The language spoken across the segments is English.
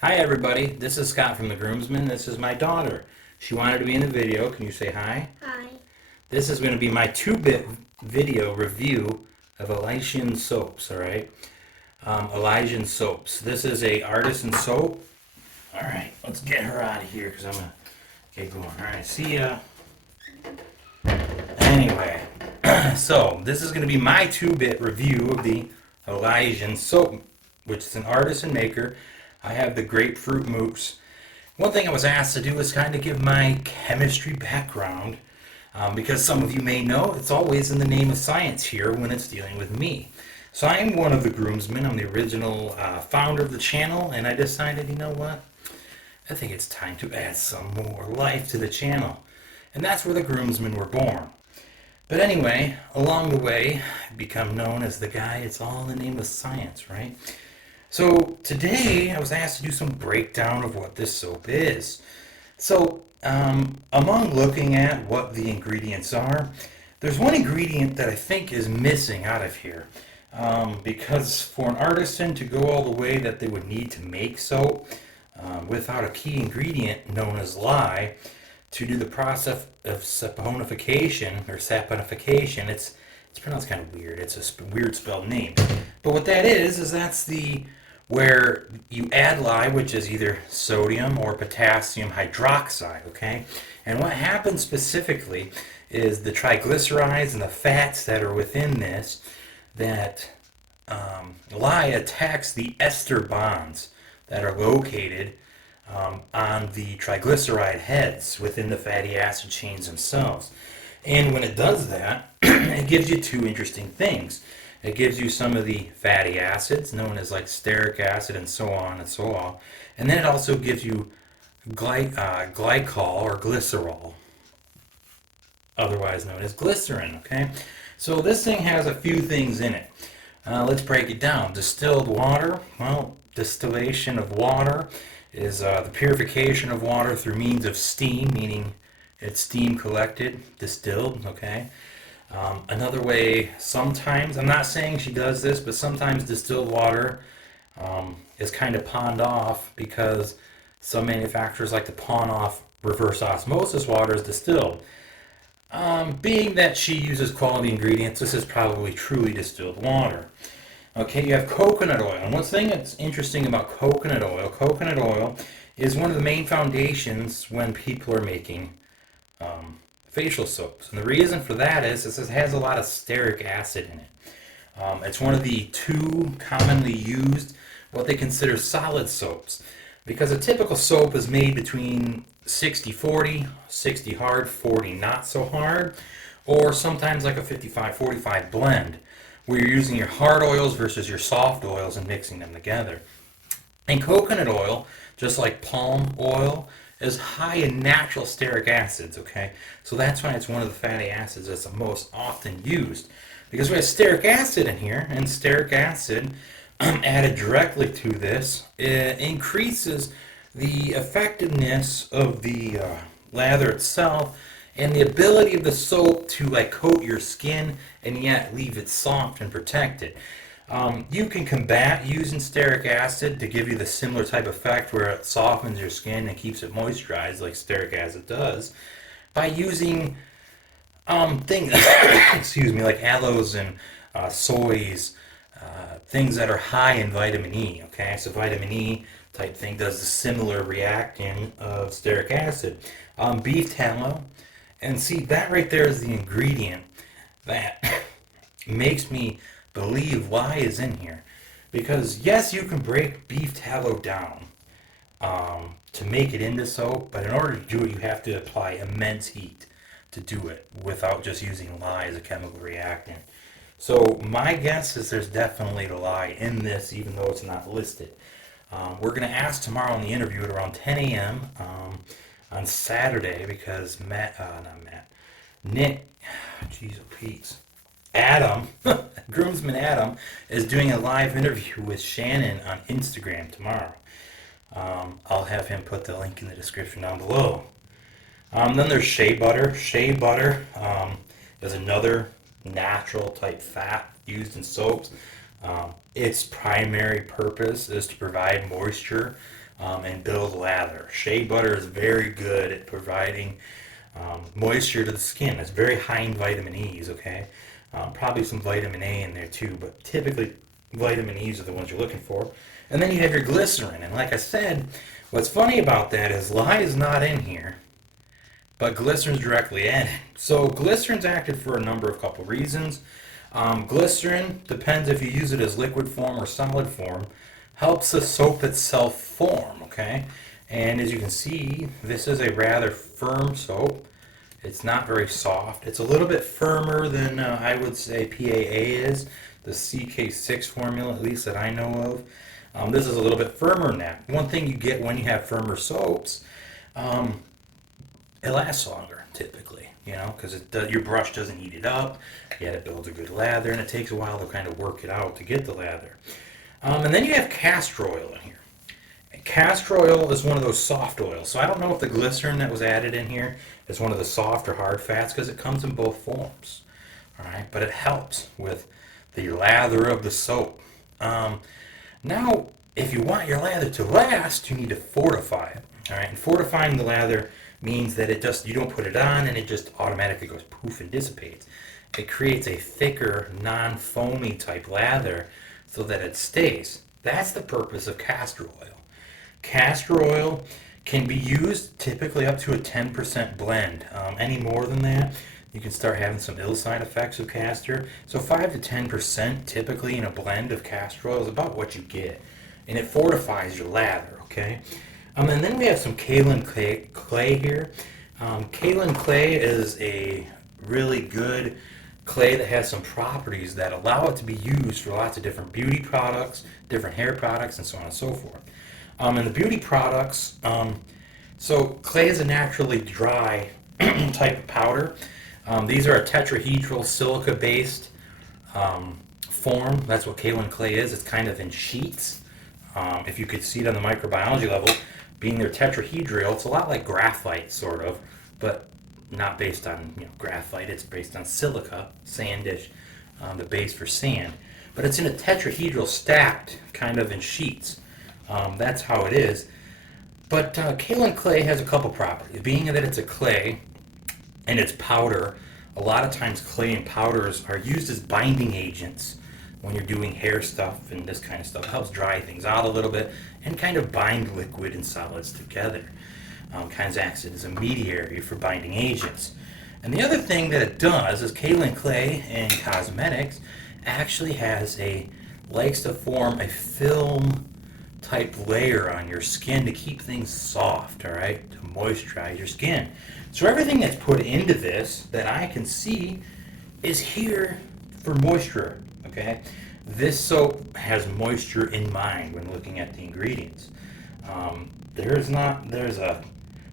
Hi everybody, this is Scott from The Groomsman. This is my daughter. She wanted to be in the video. Can you say hi? Hi. This is going to be my 2-bit video review of Elysian Soaps, alright? Elysian Soaps. This is a artisan soap. Alright, let's get her out of here because I'm going to get going. Alright, see ya. Anyway, so this is going to be my 2-bit review of the Elysian Soap, which is an artisan maker. I have the Grapefruit Mousse. One thing I was asked to do is kind of give my chemistry background, because some of you may know it's always in the name of science here when it's dealing with me. So I'm one of the groomsmen. I'm the original founder of the channel, and I decided, you know what? I think it's time to add some more life to the channel. And that's where the groomsmen were born. But anyway, along the way, I've become known as the guy, it's all in the name of science, right? So today I was asked to do some breakdown of what this soap is. So among looking at what the ingredients are, there's one ingredient that I think is missing out of here. Because for an artisan to go all the way that they would need to make soap without a key ingredient known as lye, to do the process of saponification, it's pronounced kind of weird. It's a weird spelled name. But what that is that's the where you add lye, which is either sodium or potassium hydroxide, okay? And what happens specifically is the triglycerides and the fats that are within this, that lye attacks the ester bonds that are located on the triglyceride heads within the fatty acid chains themselves. And when it does that, it gives you two interesting things. It gives you some of the fatty acids, known as like stearic acid and so on and so on. And then it also gives you glycol or glycerol, otherwise known as glycerin, okay? So this thing has a few things in it. Let's break it down. Distilled water, well, distillation of water is the purification of water through means of steam, meaning it's steam collected, distilled, okay? Another way, sometimes, I'm not saying she does this, but sometimes distilled water is kind of pawned off because some manufacturers like to pawn off reverse osmosis water as distilled. Being that she uses quality ingredients, this is probably truly distilled water. Okay, you have coconut oil. And one thing that's interesting about coconut oil is one of the main foundations when people are making facial soaps. And the reason for that is it has a lot of stearic acid in it. It's one of the two commonly used, what they consider solid soaps. Because a typical soap is made between 60-40, 60 hard, 40 not so hard, or sometimes like a 55-45 blend, where you're using your hard oils versus your soft oils and mixing them together. And coconut oil, just like palm oil, is high in natural stearic acids, okay? So that's why it's one of the fatty acids that's the most often used. Because we have stearic acid in here, and stearic acid added directly to this increases the effectiveness of the lather itself and the ability of the soap to like coat your skin and yet leave it soft and protected. You can combat using stearic acid to give you the similar type effect where it softens your skin and keeps it moisturized like stearic acid does by using things excuse me, like aloes and soys, things that are high in vitamin E. Okay, so vitamin E type thing does the similar reacting of stearic acid. Beef tallow, and see that right there is the ingredient that makes me believe lye is in here. Because yes, you can break beef tallow down to make it into soap, but in order to do it, you have to apply immense heat to do it without just using lye as a chemical reactant. So my guess is there's definitely lye in this, even though it's not listed. We're going to ask tomorrow in the interview at around 10 a.m. On Saturday because Nick, jeez, oh Pete, Adam, groomsman Adam, is doing a live interview with Shannon on Instagram tomorrow. I'll have him put the link in the description down below. Then there's Shea Butter. Shea Butter is another natural type fat used in soaps. Its primary purpose is to provide moisture and build lather. Shea Butter is very good at providing moisture to the skin. It's very high in vitamin E's, okay? Probably some vitamin A in there too, but typically vitamin E's are the ones you're looking for. And then you have your glycerin, and like I said, what's funny about that is lye is not in here, but glycerin's directly added. So glycerin's active for a number of couple reasons. Glycerin, depends if you use it as liquid form or solid form, helps the soap itself form, okay? And as you can see, this is a rather firm soap. It's not very soft. It's a little bit firmer than I would say PAA is, the CK6 formula, at least that I know of. This is a little bit firmer than that. One thing you get when you have firmer soaps, it lasts longer typically, you know, because your brush doesn't eat it up, yet it builds a good lather, and it takes a while to kind of work it out to get the lather. And then you have castor oil in here. Castor oil is one of those soft oils. So I don't know if the glycerin that was added in here is one of the soft or hard fats, because it comes in both forms. All right, but it helps with the lather of the soap. Now, if you want your lather to last, you need to fortify it. All right, and fortifying the lather means that you don't put it on and it just automatically goes poof and dissipates. It creates a thicker, non-foamy type lather so that it stays. That's the purpose of castor oil. Castor oil can be used typically up to a 10% blend. Any more than that, you can start having some ill side effects with castor. So 5 to 10% typically in a blend of castor oil is about what you get. And it fortifies your lather, okay? And then we have some Kalin Clay here. Kalin Clay is a really good clay that has some properties that allow it to be used for lots of different beauty products, different hair products, and so on and so forth. And the beauty products, so clay is a naturally dry type of powder. These are a tetrahedral silica-based form. That's what Kalin Clay is. It's kind of in sheets. If you could see it on the microbiology level, being they're tetrahedral, it's a lot like graphite, sort of, but not based on graphite. It's based on silica, sandish, the base for sand. But it's in a tetrahedral stacked, kind of in sheets. That's how it is. But Kalin Clay has a couple properties. Being that it's a clay and it's powder, a lot of times clay and powders are used as binding agents when you're doing hair stuff and this kind of stuff. It helps dry things out a little bit and kind of bind liquid and solids together. Kind of acts as a mediary for binding agents. And the other thing that it does is Kalin Clay in cosmetics actually likes to form a film type layer on your skin to keep things soft, all right, to moisturize your skin. So everything that's put into this that I can see is here for moisture, okay? This soap has moisture in mind when looking at the ingredients. There's a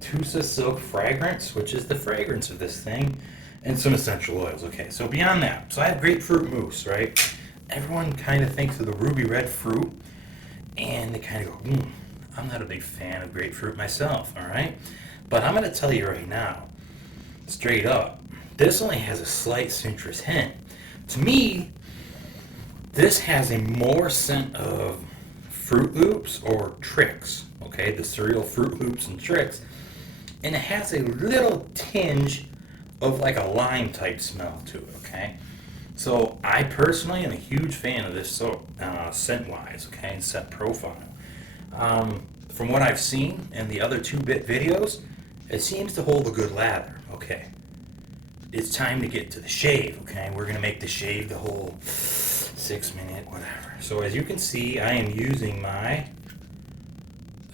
Tusa Silk fragrance, which is the fragrance of this thing, and some essential oils, okay? So beyond that, so I have grapefruit mousse, right? Everyone kind of thinks of the ruby red fruit, and they kind of go, I'm not a big fan of grapefruit myself, all right? But I'm going to tell you right now, straight up, this only has a slight citrus hint. To me, this has a more scent of Fruit Loops or Tricks, okay? The cereal Fruit Loops and Tricks. And it has a little tinge of like a lime type smell to it, okay? So I personally am a huge fan of this soap, scent-wise, okay, and scent profile. From what I've seen in the other 2-bit videos, it seems to hold a good lather, okay. It's time to get to the shave, okay. We're going to make the shave the whole 6-minute, whatever. So as you can see, I am using my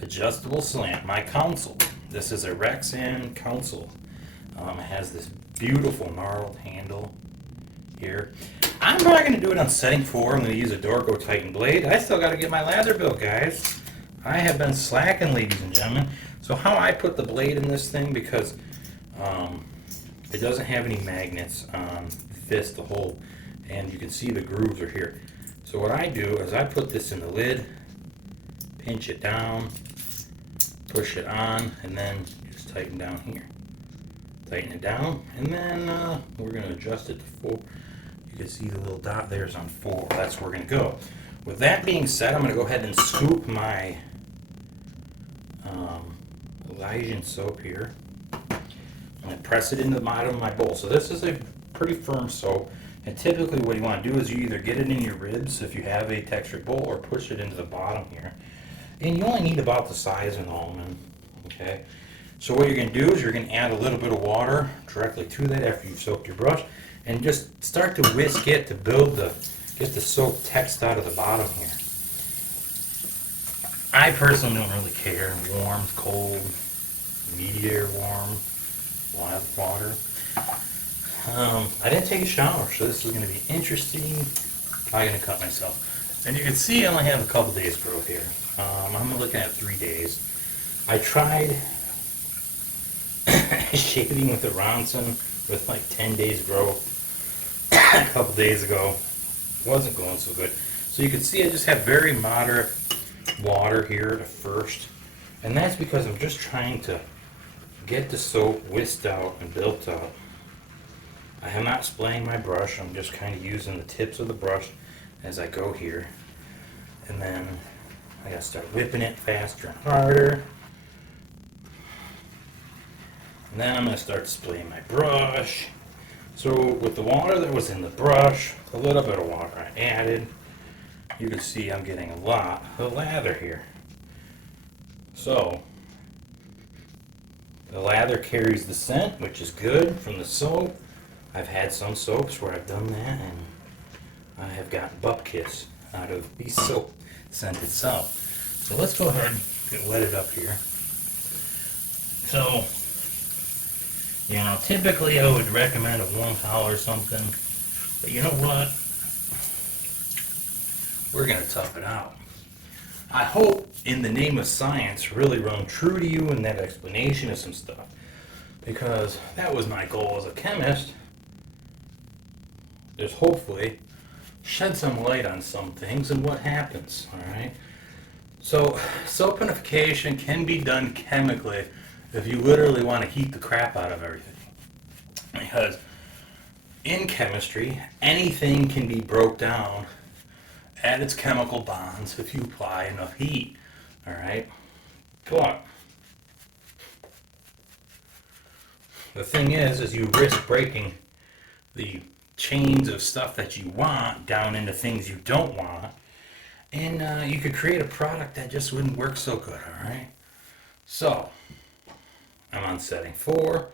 adjustable slant, my console. This is a Rexan console. It has this beautiful gnarled handle here. I'm not going to do it on setting 4. I'm going to use a Dorco Titan blade. I still got to get my lather built, guys. I have been slacking, ladies and gentlemen. So how I put the blade in this thing, because it doesn't have any magnets on this, the hole, and you can see the grooves are here. So what I do is I put this in the lid, pinch it down, push it on, and then just tighten down here. Tighten it down, and then we're going to adjust it to 4. You can see the little dot there is on 4. That's where we're going to go. With that being said, I'm going to go ahead and scoop my Elysian Soap here. I'm going to press it into the bottom of my bowl. So this is a pretty firm soap. And typically what you want to do is you either get it in your ribs if you have a textured bowl, or push it into the bottom here. And you only need about the size of an almond. Okay. So what you're going to do is you're going to add a little bit of water directly to that after you've soaked your brush, and just start to whisk it to get the soap text out of the bottom here. I personally don't really care. Warm, cold, medium warm, wild water. I didn't take a shower, so this is going to be interesting. I'm going to cut myself. And you can see I only have a couple days growth here. I'm looking at 3 days. I tried shaving with the Ronson with like 10 days growth a couple days ago. Wasn't going so good. So you can see I just have very moderate water here at first, and that's because I'm just trying to get the soap whisked out and built up. I am not splaying my brush. I'm just kind of using the tips of the brush as I go here, and then I gotta start whipping it faster and harder. And then I'm going to start splaying my brush. So with the water that was in the brush, a little bit of water I added, you can see I'm getting a lot of lather here. So the lather carries the scent, which is good from the soap. I've had some soaps where I've done that, and I have gotten butt kiss out of the soap scent itself. So let's go ahead and get wetted up here. So, you know, typically I would recommend a warm towel or something, but you know what? We're going to tough it out. I hope, in the name of science, really run true to you in that explanation of some stuff, because that was my goal as a chemist, is hopefully shed some light on some things and what happens, alright? So, soapinification can be done chemically if you literally want to heat the crap out of everything. Because in chemistry, anything can be broke down at its chemical bonds if you apply enough heat. Alright? But the thing is you risk breaking the chains of stuff that you want down into things you don't want. And you could create a product that just wouldn't work so good, alright? So, I'm on setting 4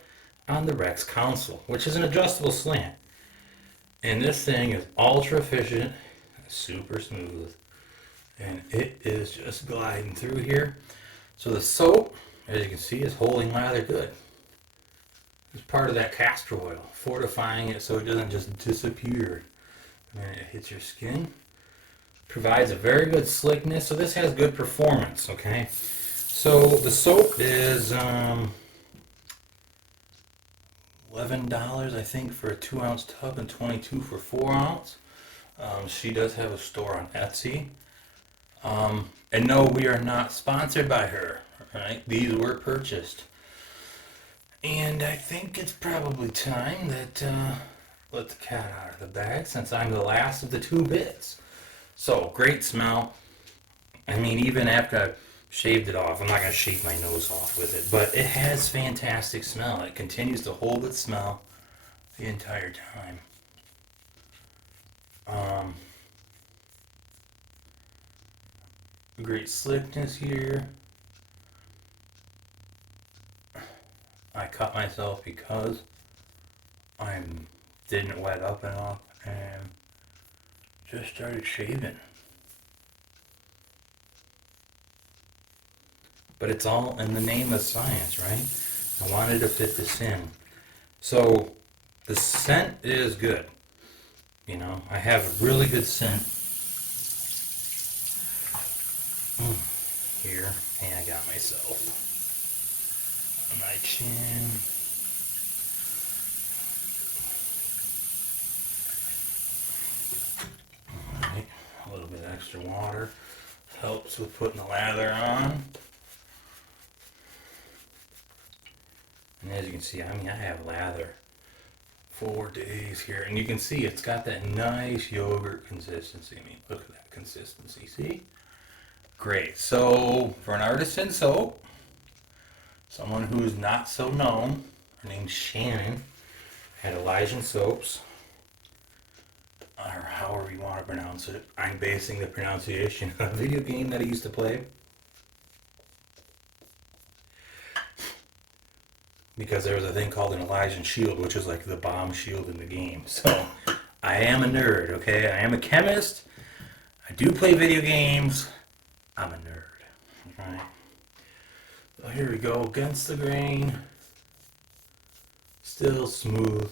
on the Rex console, which is an adjustable slant. And this thing is ultra efficient, super smooth, and it is just gliding through here. So the soap, as you can see, is holding lather good. It's part of that castor oil, fortifying it so it doesn't just disappear when it hits your skin. Provides a very good slickness, so this has good performance, okay? So the soap is $11, I think, for a 2-ounce tub and $22 for 4 ounce. She does have a store on Etsy. And no, we are not sponsored by her, right? These were purchased. And I think it's probably time that let the cat out of the bag, since I'm the last of the 2 bits. So, great smell. I mean, even after I shaved it off, I'm not going to shave my nose off with it, but it has fantastic smell. It continues to hold its smell the entire time. Great slickness here. I cut myself because I didn't wet up enough and just started shaving. But it's all in the name of science, right? I wanted to fit this in. So the scent is good. You know, I have a really good scent here, and I got myself on my chin. Alright, a little bit of extra water helps with putting the lather on. And as you can see, I mean, I have lather 4 days here, and you can see it's got that nice yogurt consistency. I mean, look at that consistency, see? Great. So for an artisan soap, Someone who's not so known, her name's Shannon, had Elysian Soaps, or however you want to pronounce it. I'm basing the pronunciation on a video game that I used to play. Because there was a thing called an Elysian Shield, which is like the bomb shield in the game. So, I am a nerd, okay? I am a chemist. I do play video games. I'm a nerd. Alright. So here we go, against the grain. Still smooth.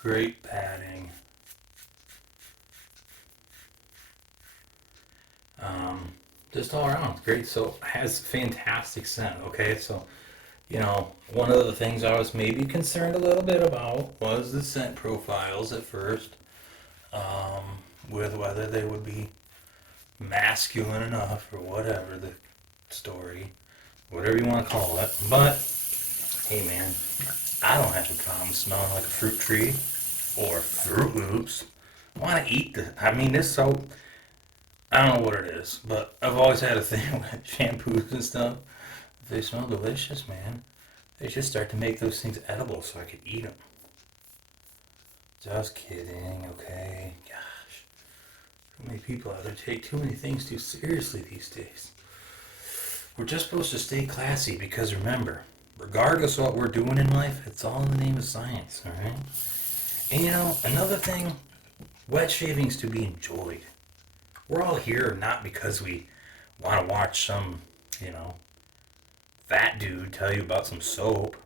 Great padding. Just all around, great soap. Has fantastic scent, okay? So, one of the things I was maybe concerned a little bit about was the scent profiles at first, with whether they would be masculine enough or whatever the story, whatever you want to call it. But, hey man, I don't have a problem smelling like a fruit tree or Fruit Loops. I want to eat this soap. I don't know what it is, but I've always had a thing with shampoos and stuff. If they smell delicious, man, they should start to make those things edible so I could eat them. Just kidding, okay? Gosh, too many people out there take too many things too seriously these days. We're just supposed to stay classy because remember, regardless of what we're doing in life, it's all in the name of science, alright? And another thing, wet shaving's to be enjoyed. We're all here not because we want to watch some, fat dude tell you about some soap.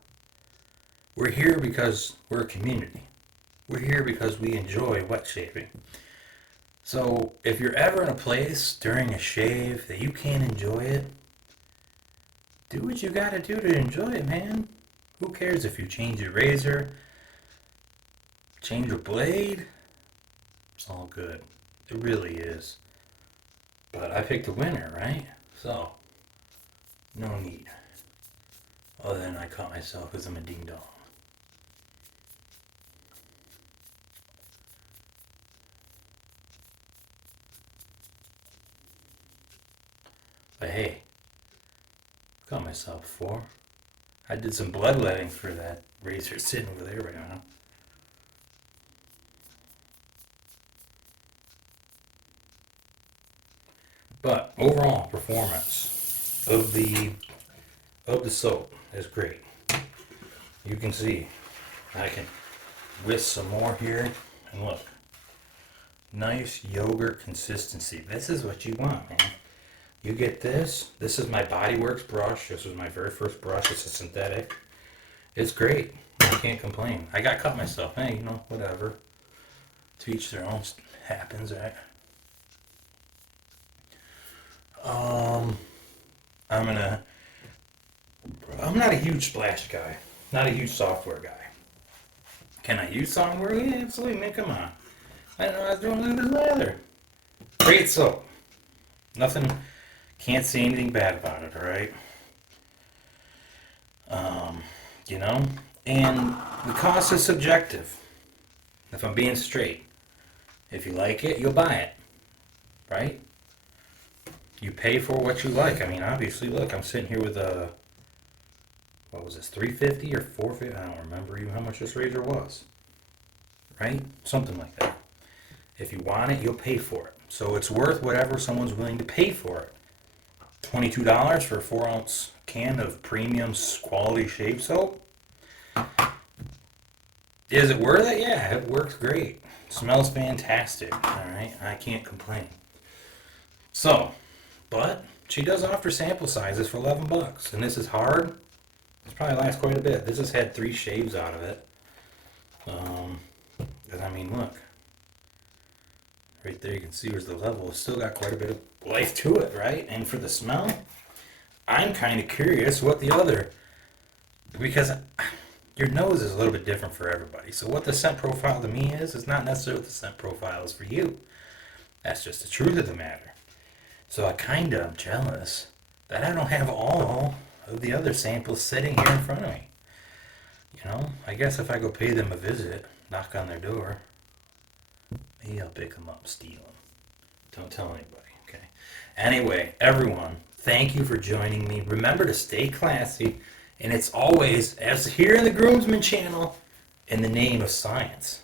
We're here because we're a community. We're here because we enjoy wet shaving. So if you're ever in a place during a shave that you can't enjoy it, do what you gotta do to enjoy it, man. Who cares if you change your razor, change your blade? It's all good. It really is. But I picked a winner, right? So, no need. Other than I caught myself because I'm a ding dong. But hey, caught myself before. I did some bloodletting for that razor sitting over there right now. But overall performance of the soap is great. You can see I can whisk some more here and look. Nice yogurt consistency. This is what you want, man. You get this. This is my Body Works brush. This was my very first brush. It's a synthetic. It's great. I can't complain. I got cut myself. Hey, whatever. To each their own. Happens, right? I'm not a huge splash guy. Not a huge software guy. Can I use software? Yeah, absolutely, man. Come on. I didn't know I was doing this lather. Great soap. Nothing, can't say anything bad about it, alright? And the cost is subjective. If I'm being straight. If you like it, you'll buy it. Right? You pay for what you like. Obviously, look, I'm sitting here with a, what was this, $350 or $450? I don't remember even how much this razor was. Right? Something like that. If you want it, you'll pay for it. So it's worth whatever someone's willing to pay for it. $22 for a 4-ounce can of premium quality shave soap? Is it worth it? Yeah, it works great. Smells fantastic. Alright, I can't complain. So, but she does offer sample sizes for $11. And this is hard. This probably lasts quite a bit. This has had 3 shaves out of it. Look. Right there you can see where's the level. It's still got quite a bit of life to it, right? And for the smell, I'm kind of curious what the other, because your nose is a little bit different for everybody. So what the scent profile to me is not necessarily what the scent profile is for you. That's just the truth of the matter. So I kind of am jealous that I don't have all of the other samples sitting here in front of me. I guess if I go pay them a visit, knock on their door, maybe I'll pick them up, steal them. Don't tell anybody, okay? Anyway, everyone, thank you for joining me. Remember to stay classy, and it's always, as here in the Groomsman channel, in the name of science.